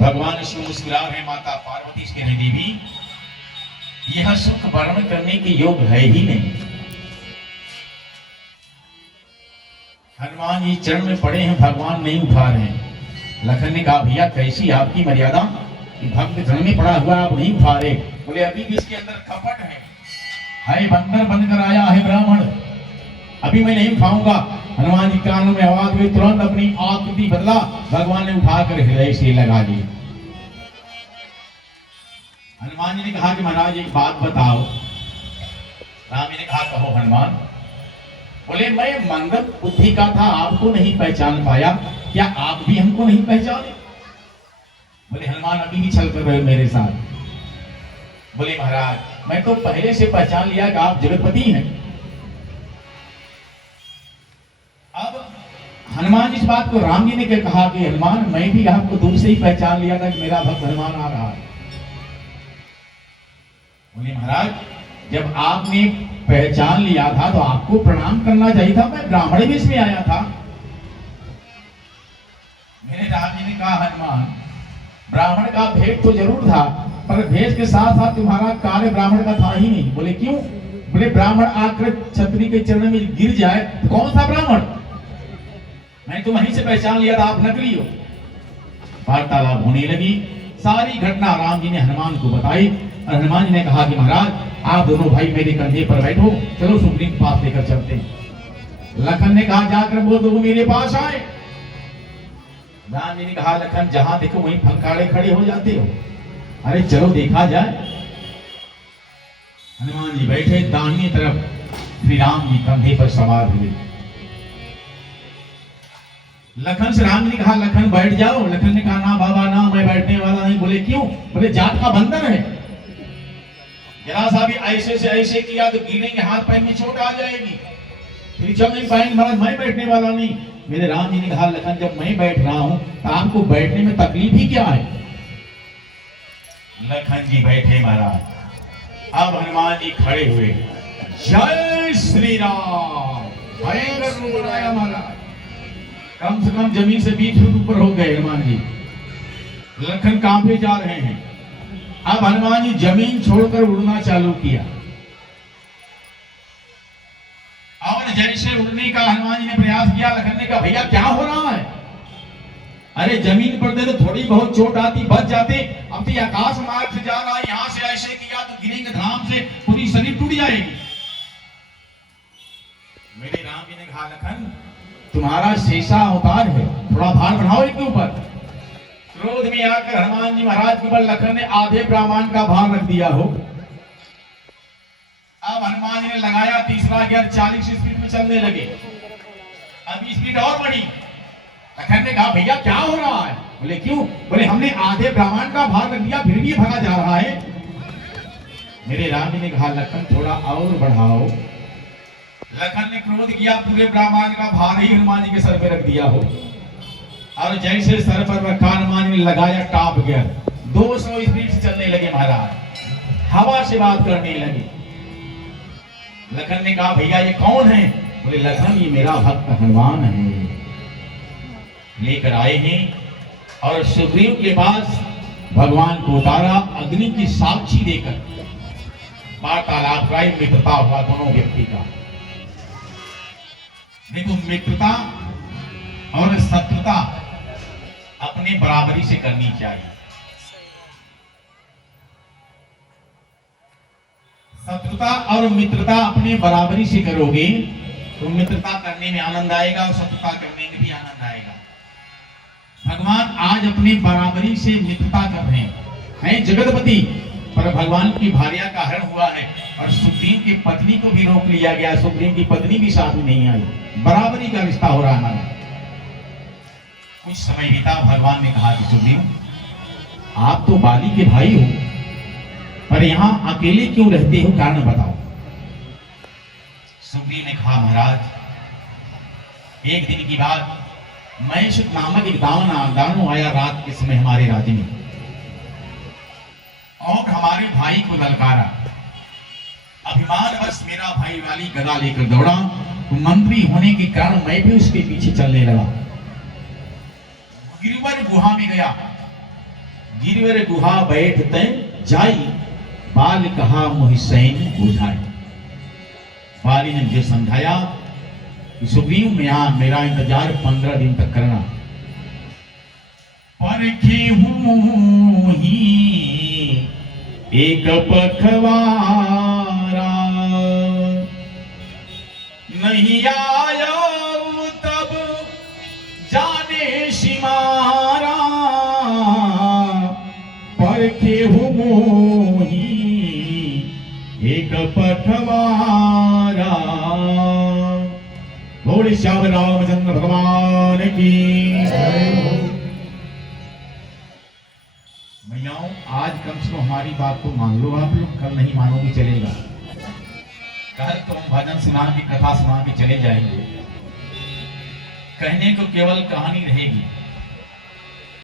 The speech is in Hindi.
भगवान शिव मुस्कुरा रहे, माता पार्वती से कहने देवी यह सुख वर्णन करने के योग है ही नहीं। हनुमान जी चरण में पड़े हैं, भगवान नहीं उठा रहे हैं। लखन ने कहा भैया कैसी आपकी मर्यादा, भक्त चरण में पड़ा हुआ आप नहीं उठा रहे। बोले अभी भी इसके अंदर कपट है बंदर बनकर आया है ब्राह्मण, अभी मैं नहीं उठाऊंगा। हनुमान जी कानों में आवाज हुई, तुरंत अपनी आकृति बदला, भगवान ने उठाकर हृदय से लगा दी। हनुमान जी ने कहा कि महाराज एक बात बताओ। राम जी ने कहा कहो हनुमान। बोले मैं मंगल बुद्धि का था, आपको नहीं पहचान पाया, क्या आप भी हमको नहीं पहचाने? बोले हनुमान अभी भी छल कर रहे हो मेरे साथ। बोले महाराज मैं तो पहले से पहचान लिया कि आप जगतपति हैं। अब हनुमान इस बात को राम जी ने क्या कहा कि हनुमान मैं भी आपको दूर से ही पहचान लिया था कि मेरा भक्त हनुमान आ रहा है। बोले महाराज जब आपने पहचान लिया था तो आपको प्रणाम करना चाहिए था, मैं ब्राह्मण वेश में आया था। मेरे राम जी ने कहा हनुमान ब्राह्मण का भेष तो जरूर था, पर भेष के साथ साथ तुम्हारा कार्य ब्राह्मण का था ही नहीं। बोले क्यों? बोले ब्राह्मण आकर क्षत्रिय के चरण में गिर जाए तो कौन सा ब्राह्मण? मैं तो वहीं से पहचान लिया था आप नकली हो। वार्तालाप होने लगी, सारी घटना राम जी ने हनुमान को बताई और हनुमान जी ने कहा कि महाराज आप दोनों भाई मेरे कंधे पर बैठो, चलो सुग्रीव के पास लेकर चलते हैं। लखन ने कहा जाकर बोल दो वो मेरे पास आए। राम जी ने कहा लखन जहां देखो वहीं फंकाड़े खड़े हो जाते हो, अरे चलो देखा जाए। हनुमान जी बैठे, दाहिनी तरफ श्री राम जी कंधे पर सवार हुए। लखन से राम जी ने कहा लखन बैठ जाओ। लखन ने कहा ना बाबा ना, मैं बैठने वाला नहीं। बोले क्यों? बोले जात का बंधन है, जरा सा भी ऐसे से ऐसे किया तो गिरेंगे, हाथ पैर में चोट आ जाएगी, फिर चल नहीं पाएंगे। महाराज मैं बैठने वाला नहीं। मेरे राम जी ने कहा लखन जब मैं बैठ रहा हूं तो आपको बैठने में तकलीफ ही क्या है? लखन जी बैठे महाराज। अब हनुमान जी खड़े हुए, जय श्री राम। भयंकर रूप बनाया महाराज, कम से कम जमीन से 20 फुट ऊपर हो गए हनुमान जी। लखन कांपे जा रहे हैं। अब हनुमान जी जमीन छोड़कर उड़ना चालू किया और जैसे उड़ने का हनुमान जी ने प्रयास किया, लखन ने कहा भैया क्या हो रहा है? अरे जमीन पर दे तो थोड़ी बहुत चोट आती बच जाते, अब तो आकाश मार्ग से जा रहा है, यहां से ऐसे किया तो गिरेंगे धाम से, पूरी शरीर टूट जाएगी। मेरे राम जी ने कहा लखन तुम्हारा शेषा अवतार है, थोड़ा भार बढ़ाओ इसके ऊपर। क्रोध में आकर हनुमान जी महाराज के ऊपर लखन ने आधे ब्रह्मांड का भार रख दिया हो। अब हनुमान जी ने लगाया तीसरा गियर, 40 स्पीड में चलने लगे। अब स्पीड और बढ़ी। लखन ने कहा भैया क्या हो रहा है? बोले क्यों? बोले हमने आधे ब्रह्मांड का भार रख दिया फिर भी भगा जा रहा है। मेरे राम जी ने कहा लखन थोड़ा और बढ़ाओ। लखन ने क्रोध किया, पूरे ब्रह्मांड का भार ही हनुमान जी के सर पे रख दिया हो और जैसे सर पर रखा हनुमान जी ने लगाया टॉप गियर, 200 स्पीड से चलने लगे महाराज, हवा से बात करने लगे। लखन ने कहा भैया ये कौन है? बोले लखन ये मेरा भक्त हनुमान है, लेकर आए हैं और सुग्रीव के पास भगवान को उतारा, अग्नि की साक्षी देकर वार्तालाप का मित्रता हुआ दोनों व्यक्ति का। देखो मित्रता और शत्रुता अपने बराबरी से करनी चाहिए। शत्रुता और मित्रता अपने बराबरी से करोगे तो मित्रता करने में आनंद आएगा और शत्रुता करने में भी आनंद आएगा। भगवान आज अपनी बराबरी से मित्रता कर रहे हैं जगतपति, पर भगवान की भार्या का हरण हुआ है और सुग्रीव की पत्नी को भी रोक लिया गया। सुग्रीव की पत्नी भी साथ में नहीं आई, बराबरी का रिश्ता हो रहा है। कुछ समय बीता, भगवान ने कहा कि सुग्रीव आप तो बाली के भाई हो, पर यहां अकेले क्यों रहते हो, कारण बताओ। सुग्रीव ने कहा महाराज एक दिन की बात, महेश नामक एक दानव आया रात के समय हमारे राज्य में और हमारे भाई को ललकारा। अभिमान बस मेरा भाई वाली गदा लेकर दौड़ा, तो मंत्री होने के कारण मैं भी उसके पीछे चलने लगा। गिरिवर गुहा में गया, गिरवर गुहा बैठ तैं जाई, बाल कहा मोहिसैन बुझाई। बाली ने मुझे समझाया कि सुग्रीव मेरा इंतजार 15 दिन तक करना। परखे हूं ही एक पखवारा, नहीं आया तब जाने सिमारा। परखे हूं ही एक पखवारा। बोले श्याम रामचंद्र भगवान की। मैयाओं, आज कम से कम हमारी बात तो मान लो आप लोग, कल नहीं मानोगे चलेगा। कल तो हम भजन सुना के, कथा सुना के चले जाएंगे। कहने को केवल कहानी रहेगी।